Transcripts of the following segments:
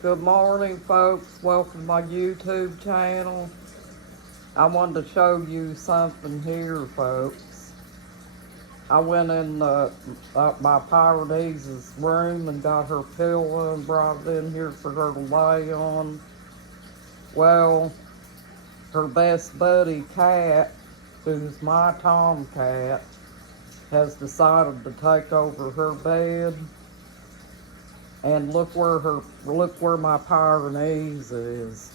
Good morning, folks. Welcome to my YouTube channel. I wanted to show you something here, folks. I went in my Paradise's room and got her pillow and brought it in here for her to lay on. Well, her best buddy, Cat, who's my tomcat, has decided to take over her bed. And look where my Pyrenees is.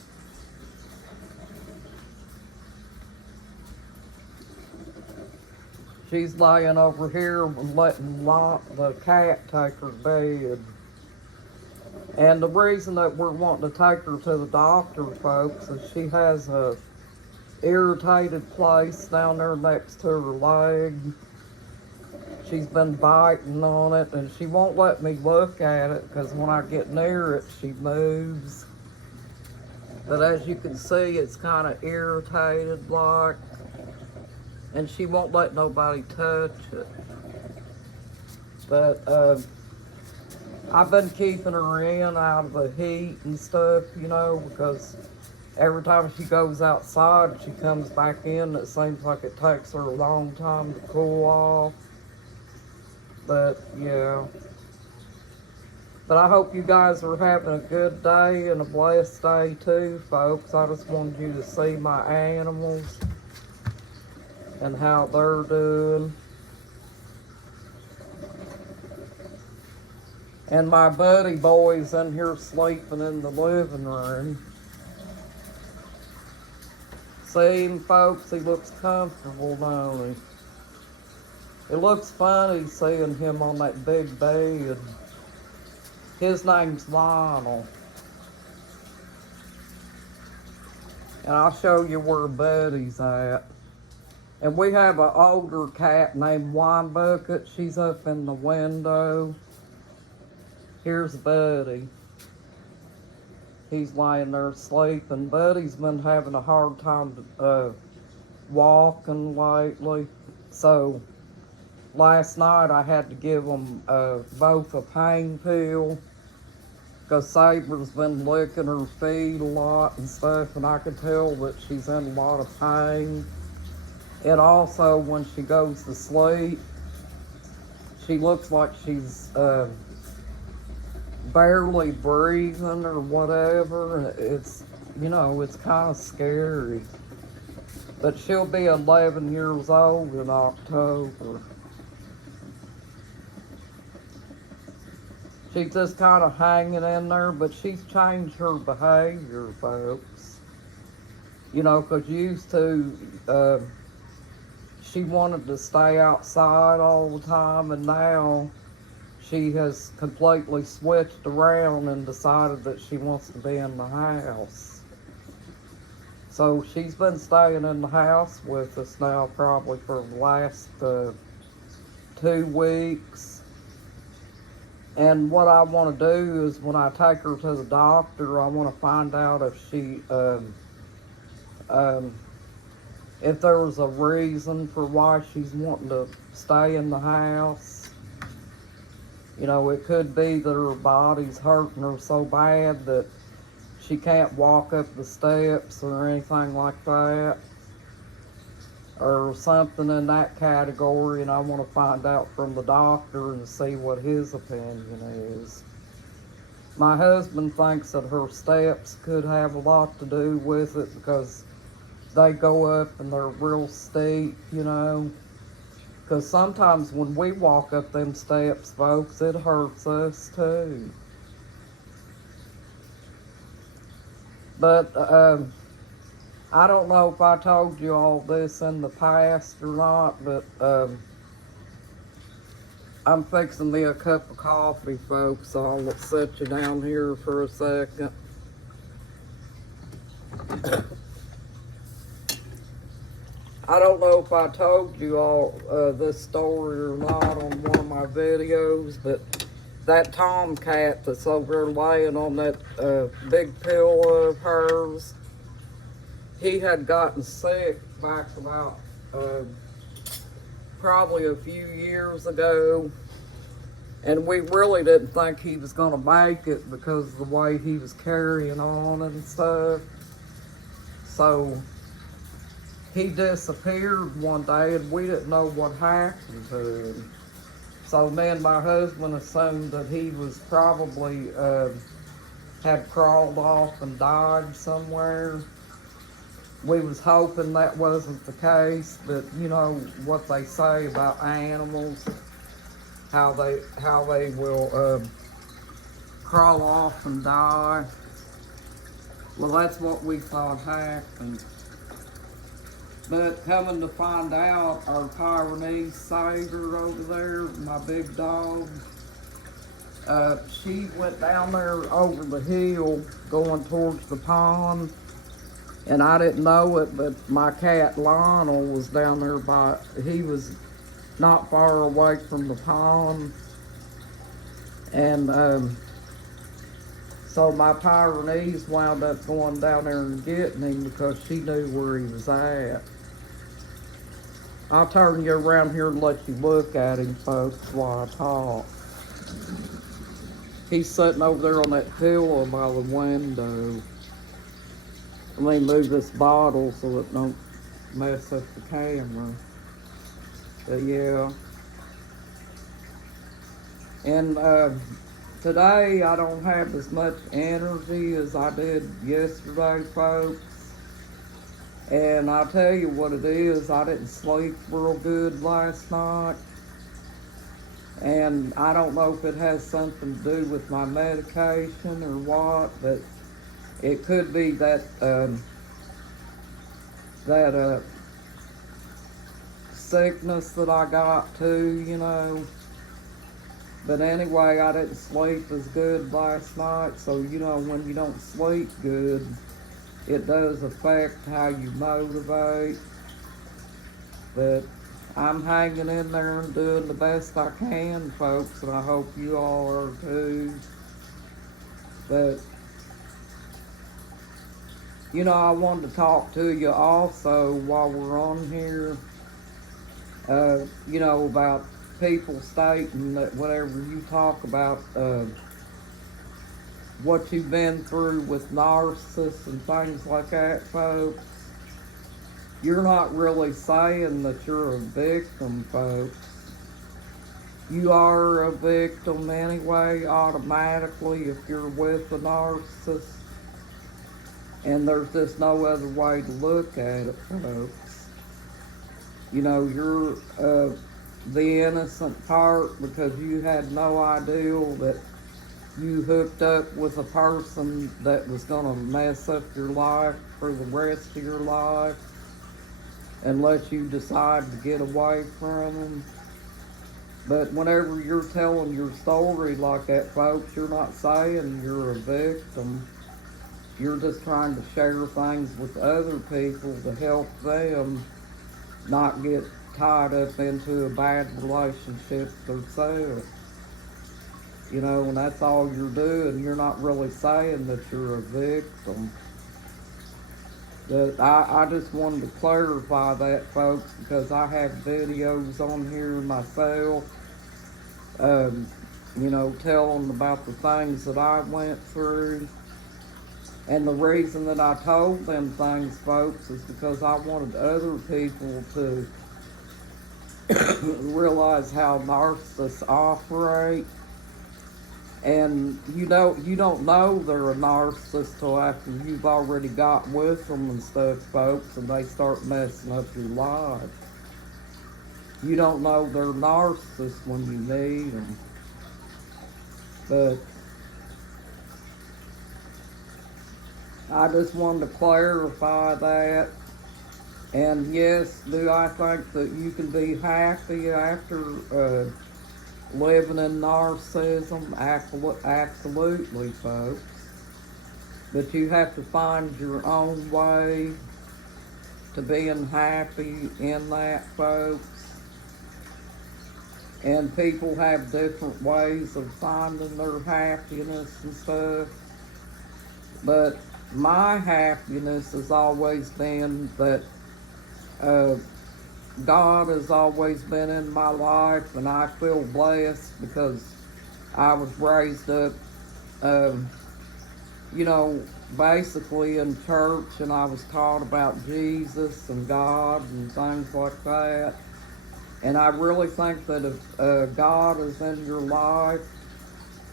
She's laying over here and letting the cat take her bed. And the reason that we're wanting to take her to the doctor, folks, is she has a irritated place down there next to her leg. She's been biting on it, and she won't let me look at it because when I get near it, she moves. But as you can see, it's kind of irritated like, and she won't let nobody touch it. But I've been keeping her in out of the heat and stuff, you know, because every time she goes outside, she comes back in. It seems like it takes her a long time to cool off. But yeah, but I hope you guys are having a good day and a blessed day too, folks. I just wanted you to see my animals and how they're doing. And my buddy boy's in here sleeping in the living room. See him, folks? He looks comfortable, don't he? It looks funny seeing him on that big bed. His name's Lionel. And I'll show you where Buddy's at. And we have an older cat named Wine Bucket. She's up in the window. Here's Buddy. He's laying there sleeping. Buddy's been having a hard time walking lately. So last night I had to give them both a pain pill because Saber's been licking her feet a lot and stuff, and I could tell that she's in a lot of pain. And also when she goes to sleep, she looks like she's barely breathing or whatever. It's, you know, it's kind of scary. But she'll be 11 years old in October. She's just kind of hanging in there, but she's changed her behavior, folks. You know, because used to, she wanted to stay outside all the time, and now she has completely switched around and decided that she wants to be in the house. So she's been staying in the house with us now probably for the last 2 weeks. And what I want to do is when I take her to the doctor, I want to find out if she, if there was a reason for why she's wanting to stay in the house. You know, it could be that her body's hurting her so bad that she can't walk up the steps or anything like that, or something in that category, and I want to find out from the doctor and see what his opinion is. My husband thinks that her steps could have a lot to do with it because they go up and they're real steep, you know. Because sometimes when we walk up them steps, folks, it hurts us too. But I don't know if I told you all this in the past or not, but I'm fixing me a cup of coffee, folks, so I'll set you down here for a second. I don't know if I told you all this story or not on one of my videos, but that tomcat that's over there laying on that big pillow of hers, he had gotten sick back about probably a few years ago, And we really didn't think he was going to make it because of the way he was carrying on and stuff. So he disappeared one day and we didn't know what happened to him. So me and my husband assumed that he was probably had crawled off and died somewhere. We was hoping that wasn't the case, but you know what they say about animals, how they will crawl off and die. Well, that's what we thought happened. But coming to find out, our Pyrenees Saver over there, my big dog, she went down there over the hill going towards the pond. And I didn't know it, but my cat Lionel was down there he was not far away from the pond. And so my Pyrenees wound up going down there and getting him because she knew where he was at. I'll turn you around here and let you look at him, folks, while I talk. He's sitting over there on that pillow by the window. Let me move this bottle so it don't mess up the camera. But yeah. And today I don't have as much energy as I did yesterday, folks. And I'll tell you what it is, I didn't sleep real good last night. And I don't know if it has something to do with my medication or what, but it could be that sickness that I got too, you know. But anyway, I didn't sleep as good last night, so you know when you don't sleep good, it does affect how you motivate. But I'm hanging in there and doing the best I can, folks, and I hope you all are too. But you know, I wanted to talk to you also while we're on here, you know, about people stating that whenever you talk about what you've been through with narcissists and things like that, folks, you're not really saying that you're a victim, folks. You are a victim anyway, automatically, if you're with a narcissist. And there's just no other way to look at it, folks. You know, you're the innocent part because you had no idea that you hooked up with a person that was going to mess up your life for the rest of your life unless you decide to get away from them. But whenever you're telling your story like that, folks, you're not saying you're a victim. You're just trying to share things with other people to help them not get tied up into a bad relationship themselves. You know, and that's all you're doing. You're not really saying that you're a victim. But I just wanted to clarify that, folks, because I have videos on here myself, you know, telling about the things that I went through. And the reason that I told them things, folks, is because I wanted other people to realize how narcissists operate. And you don't know they're a narcissist till after you've already got with them and stuff, folks, and they start messing up your life. You don't know they're narcissists when you meet them. But I just wanted to clarify that. And yes, do I think that you can be happy after living in narcissism? Absolutely, folks. But you have to find your own way to being happy in that, folks. And people have different ways of finding their happiness and stuff. But my happiness has always been that God has always been in my life, and I feel blessed because I was raised up, um, you know, basically in church, and I was taught about Jesus and God and things like that. And I really think that if God is in your life,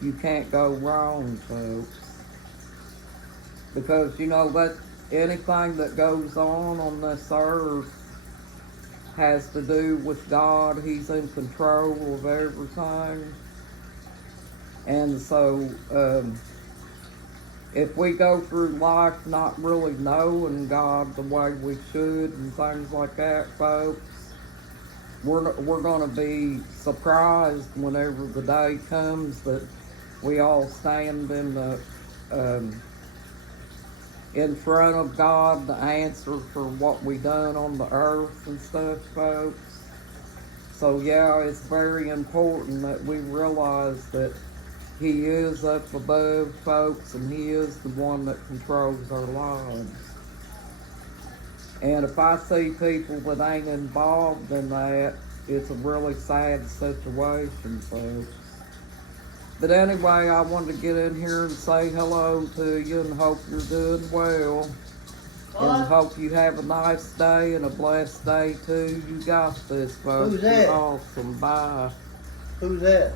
you can't go wrong, folks. Because, you know, that anything that goes on this earth has to do with God. He's in control of everything. And so, if we go through life not really knowing God the way we should and things like that, folks, we're going to be surprised whenever the day comes that we all stand in front of God to answer for what we done on the earth and stuff, folks. So yeah, it's very important that we realize that He is up above, folks, and He is the one that controls our lives. And if I see people that ain't involved in that, it's a really sad situation, folks. But anyway, I wanted to get in here and say hello to you and hope you're doing well. And hope you have a nice day and a blessed day too. You got this, folks. Who's that? You're awesome. Bye. Who's that?